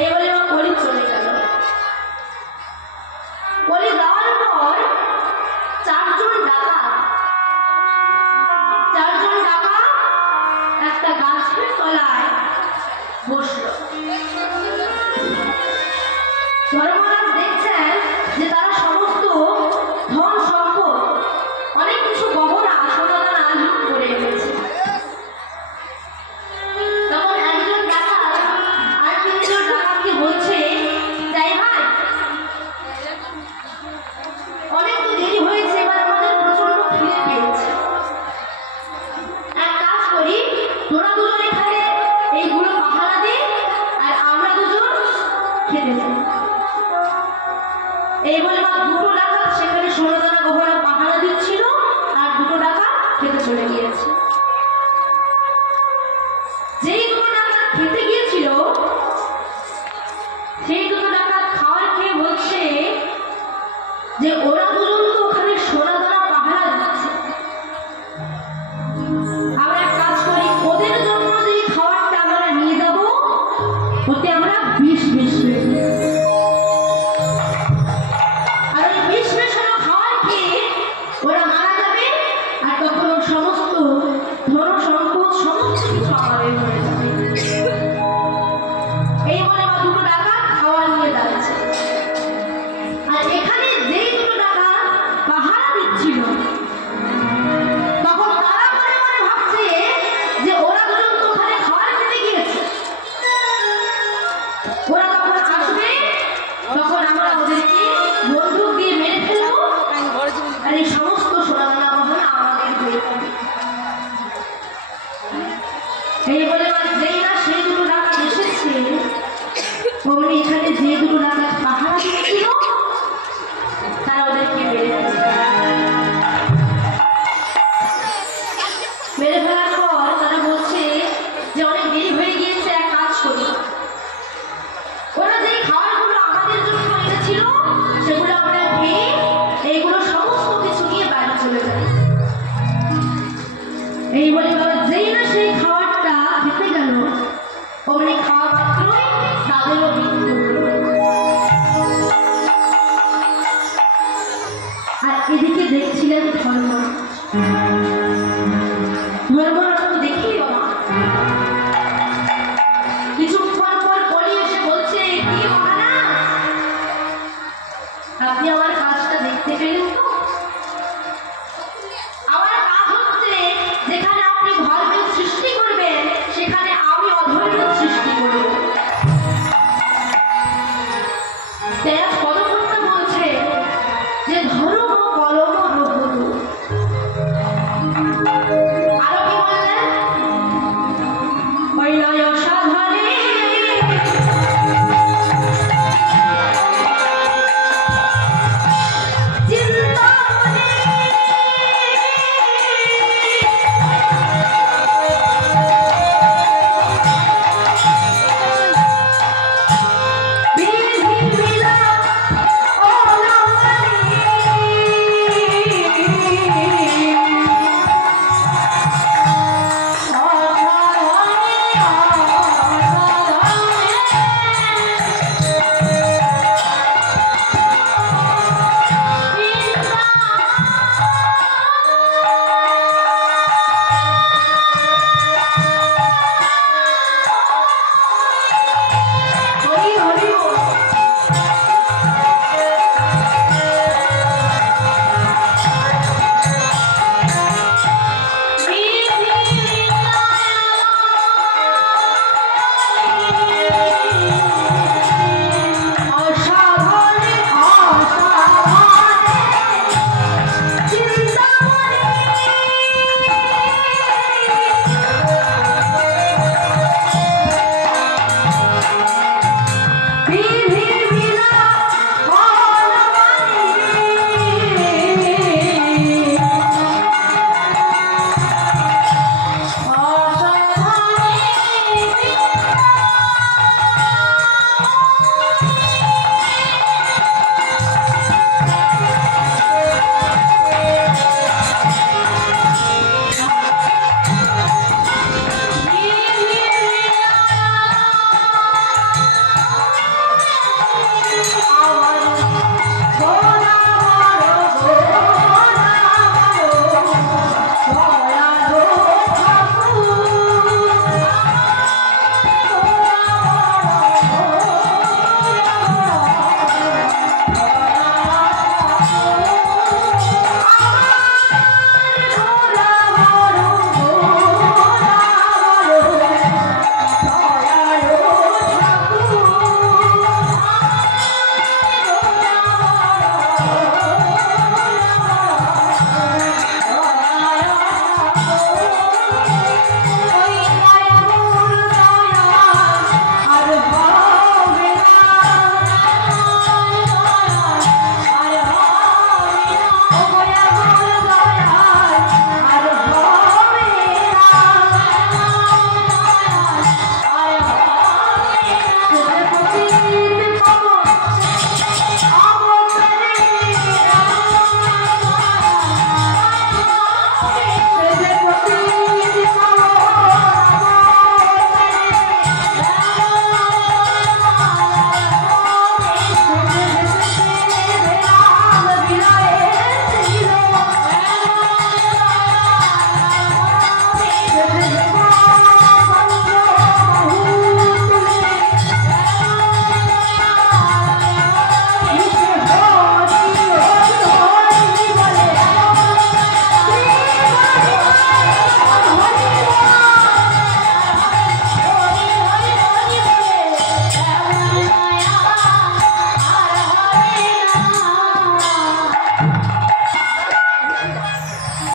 এই বলে ও কলি চলে গেল। কলি যাওয়ার পর চারজন ডাকাত একটা গাছের তলায় বসলো। ধর্মরাজ দেখছেন যে তারা সমস্ত ধন সম্পদ অনেক কিছু গহনা সোনাদানা লুট করে এনেছে। তখন একজন ডাকাত আর তিনজন ডাকাতকে বলছে, যাই ভাই, অনেক তো দেরি হয়েছে, এবার আমাদের প্রচন্ড খিদে পেয়েছে, এক কাজ করি, তোরা দুজন এখানে এইগুলো পাহারা দে আর আমরা দুজন খেতে যাই। এই বলে দুটো ডাকাত সেখানে সোনাদানা গহনা পাহারা দিচ্ছিল আর দুটো ডাকাত খেতে চলে গিয়েছে। যেই দুটো ডাকাত খেতে গিয়েছিল সেই দুটো ডাকাত খাওয়ার খেয়ে বলছে যে ওরা দুজন তো ওখানে সোনাদানা পাহারা দিচ্ছে, আমরা এক কাজ করি, ওদের জন্য যে খাবারটা আমরা নিয়ে যাবো ওতে আমরা বিষ মিশিয়ে আর ওই বিষ মেশানো খাওয়ার খেয়ে ওরা মারা যাবে আর তখন সমস্ত ধন সম্পদ সমস্ত কিছু আমাদের হয়ে যাবে। এই বলে দুটো ডাকাত খাওয়া নিয়ে যাচ্ছে। আর এখানে যেই দুটো ডাকাত পাহারা দিচ্ছিল তখন তারা মনে মনে ভাবছে যে ওরা দুজন তো ওখানে খাবার খেতে গিয়েছে, ওরা তখন আসবে, তখন আমরা ওদেরকে বন্দুক দিয়ে মেরে ফেলবো আর এই সমস্ত সোনাদানা গহনা আমাদের হয়ে যাবে। এই বলে যেই না সেই দুটো ডাকাত এসেছে অমনি এখানে যে দুটো ডাকাত পাহারা দিচ্ছিল তারা ওদেরকে মেরে ফেলছে। মেরে ফেলার পর তারা বলছে যে অনেক দেরি হয়ে গিয়েছে, এক কাজ করি, ওরা যেই খাবারগুলো আমাদের জন্য এনেছিল সেগুলো আমরা খেয়ে এইগুলো সমস্ত কিছু নিয়ে বাড়ি চলে যাই। এই বলে যেই না সেই খাবারটা খেতে গেল অমনি খাওয়া মাত্রই তাদেরও মৃত্যু হলো। আর এদিকে দেখছিলেন ধর্মরাজ। ধর্মরাজ তো দেখেই বাবা কিছুক্ষণ পর কলি এসে বলছে, কি মহারাজ, আপনি আমার কাজটা দেখতে পেলেন তো? আমার কাজ হচ্ছে যেখানে আপনি ধর্মের সৃষ্টি করবেন সেখানে আমি অধর্মের সৃষ্টি করব। ত্যাগ পদকর্তা বলছে যে ধর্ম কলম রঘুত। আরো কি বললেন? মহিলায় অসাধারী Be